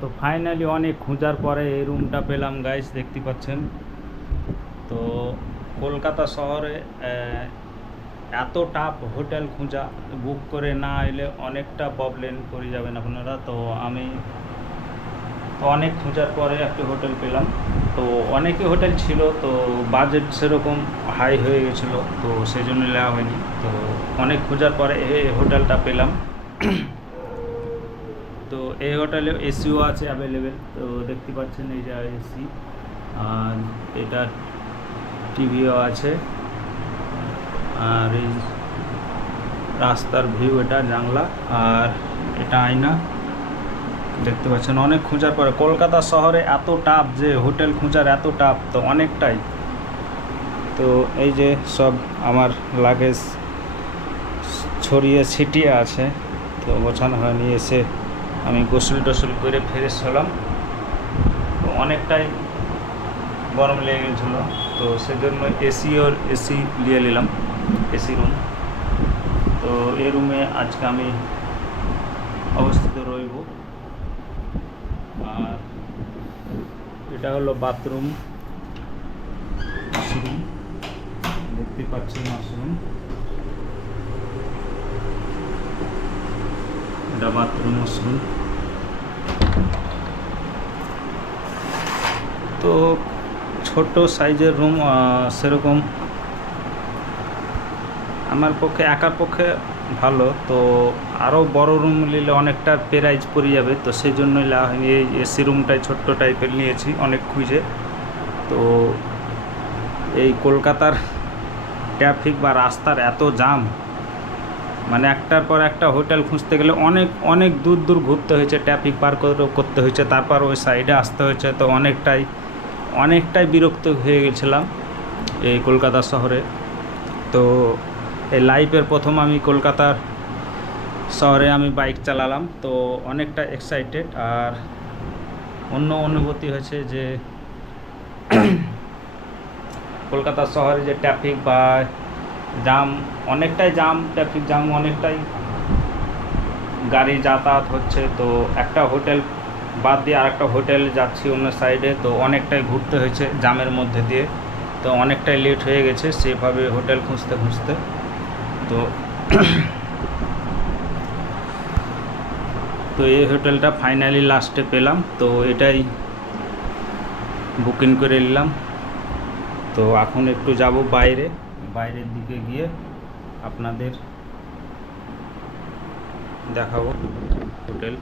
তো ফাইনালি অনেক খোঁজার পরে এই রুমটা পেলাম গাইস দেখতে পাচ্ছেন। তো কলকাতা শহরে এত টাফ হোটেল খোঁজা বুক করে না এলে অনেকটা প্রবলেম করে যাবেন আপনারা। তো আমি অনেক খোঁজার পরে একটি হোটেল পেলাম। তো অনেকে হোটেল ছিল, তো বাজেট সেরকম হাই হয়ে গেছিল, তো সেই জন্য নেওয়া হয়নি। তো অনেক খোঁজার পরে এই হোটেলটা পেলাম। তো এই হোটেলে এসিও আছে অ্যাভেলেবেল তো দেখতে পাচ্ছেন এই যে এসি আর এটা টিভিও আছে। আর এই রাস্তার ভিউ এটা জানলা, আর এটা আয়না। দেখতে পাচ্ছেন অনেক খোঁজার পরে, কলকাতা শহরে এত টাফ যে হোটেল খোঁজার এত টাফ তো অনেকটাই। তো এই যে সব আমার লাগেজ ছড়িয়ে ছিটিয়ে আছে, তো গোছানো হয়নি, এসে আমি গোসল টোসল করে ফ্রেশ হলাম। তো অনেকটাই গরম লেগে গেছিল। তো সেজন্য এসি ওর এসি নিয়ে নিলাম এসি রুম তো এই রুমে আজকে আমি অবস্থিত রইব। আর এটা হলো বাথরুম দেখতে পাচ্ছেন মাশরুম এটা বাথরুম মাশরুম তো ছোট সাইজের রুম সেরকম। আমার পক্ষে, একার পক্ষে ভালো। তো আরও বড় রুম নিলে অনেকটা প্রাইজ পড়ে যাবে। তো সেই জন্যই হয়নি এই এসি রুমটাই, ছোট্ট টাইপের নিয়েছি অনেক খুঁজে। তো এই কলকাতার ট্রাফিক বা রাস্তার এত জাম মানে একটার পর একটা হোটেল খুঁজতে গেলে অনেক অনেক দূর দূর ঘুরতে হয়েছে ট্রাফিক পার করতে হয়েছে, তারপর ওই সাইডে আসতে হয়েছে। তো অনেকটাই অনেকটাই বিরক্ত হয়ে গেছিলাম এই কলকাতা শহরে। তো এই লাইফের প্রথম আমি কলকাতার শহরে আমি বাইক চালালাম, তো অনেকটা এক্সাইটেড আর অন্য অনুভূতি হয়েছে যে কলকাতা শহরে যে ট্রাফিক বা জাম অনেকটাই জাম ট্রাফিক জাম অনেকটাই গাড়ি যাতায়াত হচ্ছে। তো একটা হোটেল বাদ দিয়ে আরেকটা হোটেল যাচ্ছি অন্য সাইডে, তো অনেকটাই ঘুরতে হয়েছে জামের মধ্যে দিয়ে। তো অনেকটাই লেট হয়ে গেছে সেভাবে হোটেল খুঁজতে খুঁজতে। তো তো এই হোটেলটা ফাইনালি লাস্টে পেলাম। তো এটাই বুকিং করে নিলাম। তো এখন একটু যাব বাইরে, বাইরের দিকে গিয়ে আপনাদের দেখাবো হোটেল।